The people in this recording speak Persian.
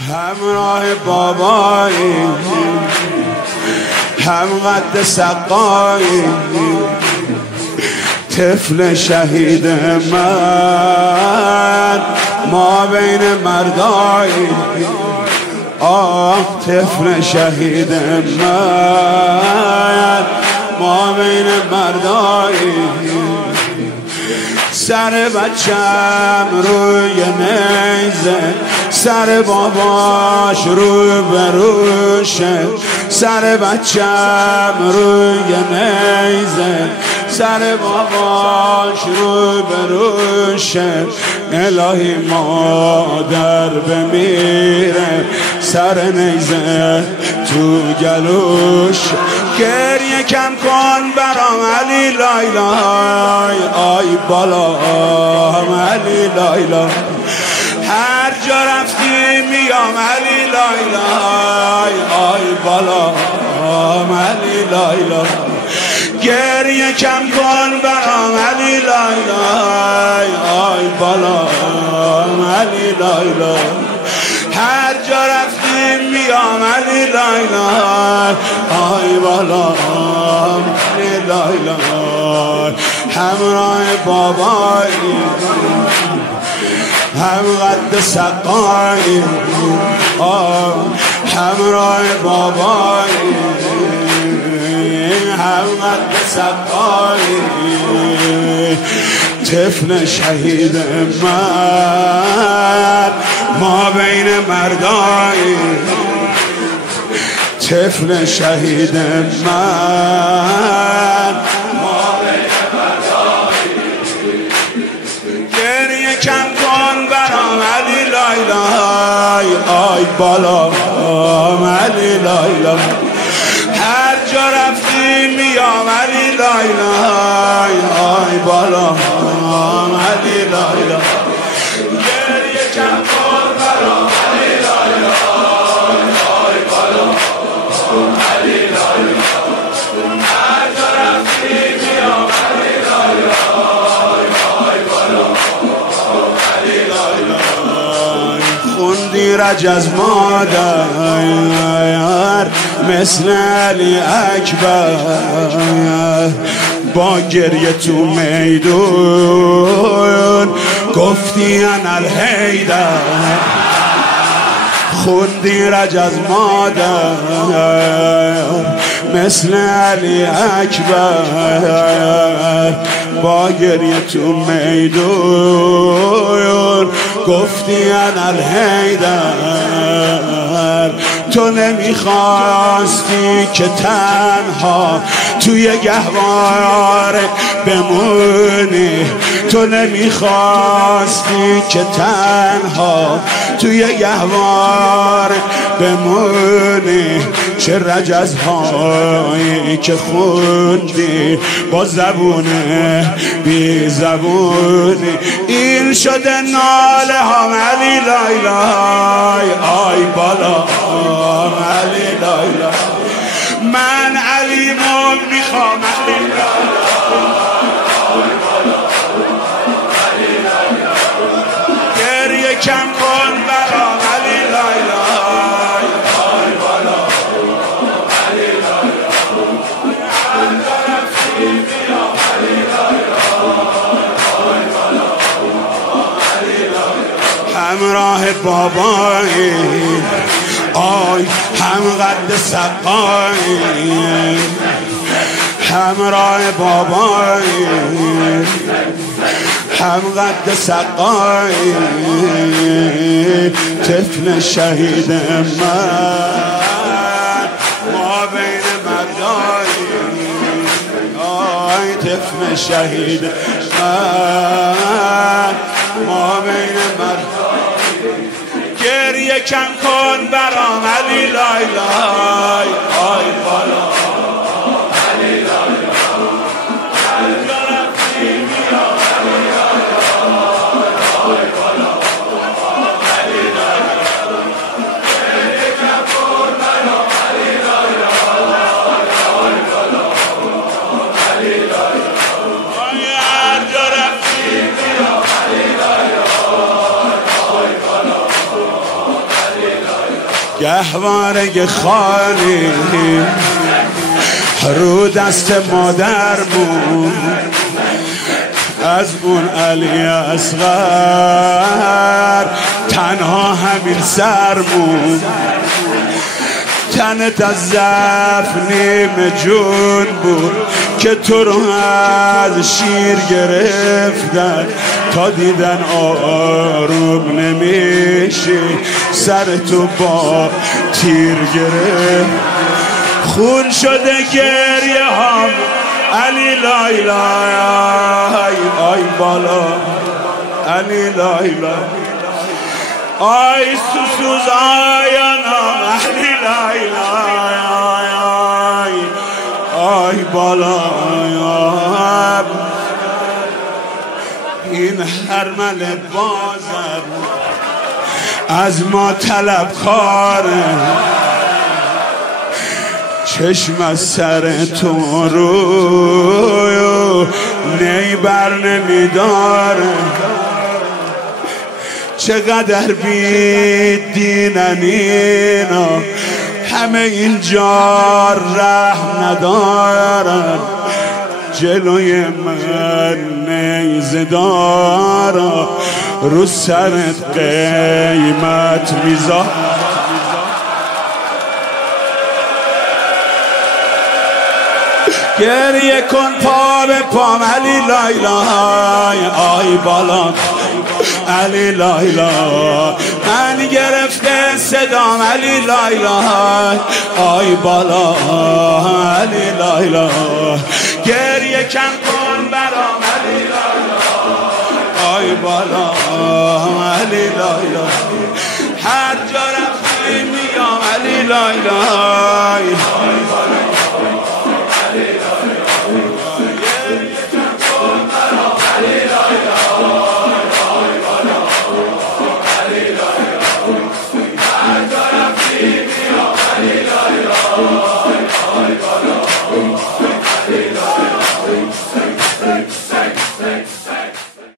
همراه بابایی، هم قد سقایی، طفل شهید من ما بین مردایی. طفل شهید من ما بین مردایی. سر بچم روی نیزه، سر باباش رو بروشه. سر بچم روی نیزه، سر باباش رو بروشه. الهی مادر بمیره، سر نیزه تو گلوش. گریه کم کن برام علی لایلای، آی بالا علی لایلای. هر جا رفتی میام علی لایلای، آی بالا علی لایلای. گریه کم کن برام علی لایلای، آی بالا علی لایلای. هر جا رفتی میام علی لایلای، آی بالا علی لایلای. همراه بابایی، هم قد سقایی، همراه بابایی، هم قد سقایی. طفل شهید من ما بین مردایی. طفل شهید من ما بین مردایی. گریه کم کن برام علی لایلای، آی بالا علی لایلای. هر جا رفتی میام علی لایلای، آی بالا علی لایلای. گریه کم کن برام علی لایلای، آی بالا علی لایلای. هر جا رفتی میام علی لایلای، آی بالا علی لایلای. خوندی رجز مادر مثل علی اکبر، با گریه تو میدون گفتی انا الحیدر. خوندی رجز مادر مثل علی اکبر، با گریه تو میدون گفتی انا الحیدر. تو نمیخواستی که تنها توی گهواره بمونی، تو نمیخواستی که تنها توی گهواره بمونی. چه رجزهایی که خوندی با زبون بی زبونی. این شده ناله هم علی لایلای، آی بالا علی لایلای. من علیمو میخوام علی لایلای، آی بالا علی لایلای. گریه کم کن برام علی لایلای، آی بالا علی لایلای. هر جا رفتی میام علی لایلای، آی بالا علی لایلای. همراه بابایی، آی هم قد سقایی. همراه بابایی، هم قد سقایی. طفل شهید من ما بین مردایی. آی طفل شهید من ما بین مردایی. گریه کم کن برام علی لایلای، آی بالا علی لایلای. هر جا رفتی میام علی لایلای، آی بالا علی لایلای. گریه کم کن برام علی لایلای، آی بالا علی لایلای. هر جا رفتی میام علی لایلای، آی بالا علی لایلای. گهواره خالی رو دست مادرمون، از اون علی اصغر تنها همین سرمون، تنت از ضعف نیمه جون بود که تو رو از شیر گرفتن، تا دیدن آروم نمیشه سر تو با تیر گرفت. خون شده گریه هم علی لای لای، آی بالا علی لای لای، آی سوسوز آیانم علی لای لای، آی بالا. این هرمل بازر از ما طلبکاره، چشم از سر تو رو نی بر نمیداره. چقدر بی دینن اینا، همه اینجا رحم ندارن، جلوی من نیزه دارا رو سرت قیمت میذار. گریه کن پا به پام علی لای لای، آی بالا علی لای لای، من گرفته صدام علی لای لای، آی بالا علی لای لای، گریه کن برام علی لای لای، آی بالا علی لای لای، هر جا رفتی میام علی لای لای.